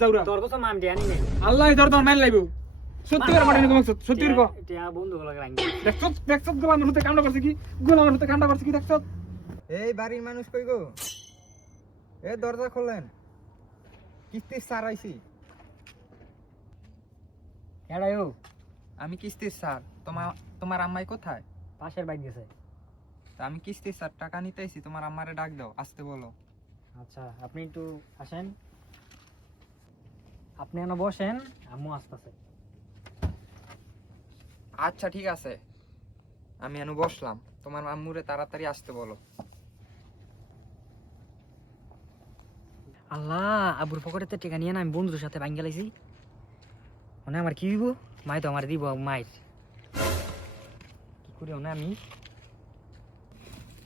যাওরা তোর কসম আমি দেয়ানি নাই আল্লাহ ধর তোর মাইল লাইবো সত্যি করে মাঠে নিকো সত্যি করে এটা বন্ধু গুলো রাখি দেখছ গোলামের হতে কামড়া করছে কি গোলামের হতে কামড়া করছে কি দেখছ এই বাড়ির মানুষ কই গো এ দরজা খোলেন কিস্তির স্যার আইছি এড়াইও আমি কিস্তির স্যার তোমার আম্মাই কোথায় পাশের বাইক গেছে তা আমি কিস্তির স্যার টাকা নিতে আইছি তোমার আম্মারে ডাক দাও আসতে বলো আচ্ছা আপনি একটু আসেন আপনি এনে বসেন আম্মু আসতেছে আচ্ছা ঠিক আছে আমি এনে বসলাম তোমার আম্মুরে তাড়াতাড়ি আসতে বলো আল্লাহ আবুর পকেটে তো টেকা নিয়ে না আমি বন্ধুদের সাথে ভাঙ্গে লাইছি মানে আমার কি হইব মাই তো আমার দিব মায়ের কি করি না আমি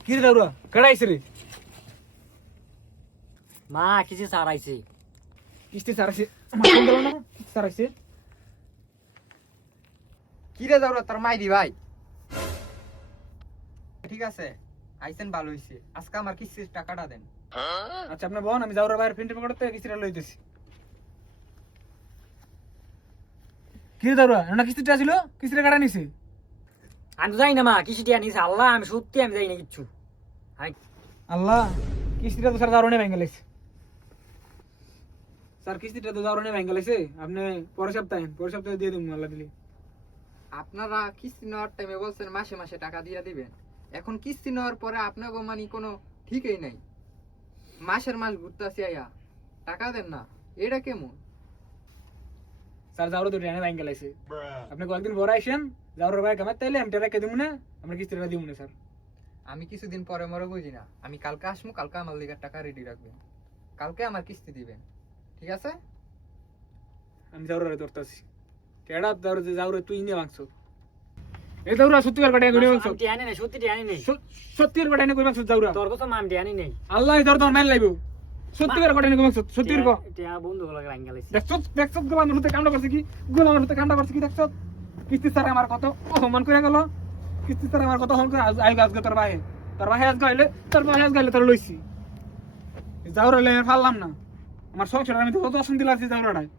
কি রে যাওরা কেডাইছে রে মা কিছু সার আইছে কিস্তি সারাইছে আমার ফোন দিল না সারাইছে কি রে যাওরা তোর মাইরি ভাই ঠিক আছে আইছেন ভালো হইছে আজকে আমার কিস্তির টাকাটা দেন আচ্ছা আপনি বল আমি যাওরা বাইরে প্রিন্টের পকেটে কিস্তিটা লইতেছি কি রে যাওরা না কিস্তিটা ছিল কিস্তিটা কাটা নিছে আমি তো যাই না মা কিছু টিয়া নিছে আল্লাহ আমি সত্যি আমি যাই না কিচ্ছু আল্লাহ কিস্তিটা তো স্যার যাওরা ভেঙে লাইছে স্যার কিস্তিটা তো যাওরা ভেঙে লাইছে আপনি পরের সপ্তাহে দিয়ে দেবো আল্লাহ দিলে আপনারা কিস্তি নেওয়ার টাইমে বলছেন মাসে মাসে টাকা দিয়ে দিবেন এখন কিস্তি নেওয়ার পরে আপনাকে মানে কোনো ঠিকই নাই মাসের মাস ঘুরতেছি আয়া টাকা দেন না এটা কেমন স্যার যাওরা তো ট্রেনে ভেঙে লাইছে আপনি কয়েকদিন পরে আইসেন যাওয়ার ভাই কামার তাইলে আমি টেরাকে দিব না আমরা কিস্তিটা দিব না স্যার আমি কিছুদিন পরে মরে বুঝি না আমি কালকে আসবো কালকে আমার লিগার টাকা রেডি রাখবেন কালকে আমার কিস্তি দিবেন ঠিক আছে আমি যাওয়ারে ধরতেছি কেডা যাওরে তুই নিয়ে ভাঙছো এই যাওরা সত্যিকার কাটে করে ভাঙছো টিয়া আনি নাই সত্যি টিয়া আনি নাই সত্যিকার কাটে করে ভাঙছো যাওরা তোর কসম আমি টিয়া আনি নাই আল্লাহ ধর তোর মাইল লাইবো সত্যিকার কাটে করে ভাঙছো সত্যিকার কো টিয়া বন্ধু গুলো ভাঙ্গে লাইছে দেখছ গোলামের হতে কামড়া করছে কি গোলামের হতে কামড়া করছে কি দেখছ কিস্তি স্যার আমার কত অপমান করে গেল কিস্তি স্যার আমার কত হন করে আজকে তোর ভাই আজকে আইলে তোর লইছি যাওরা লে ফাললাম না আমার সংসার আমি তো কত অশান্তি লাগছে যাওরাটায়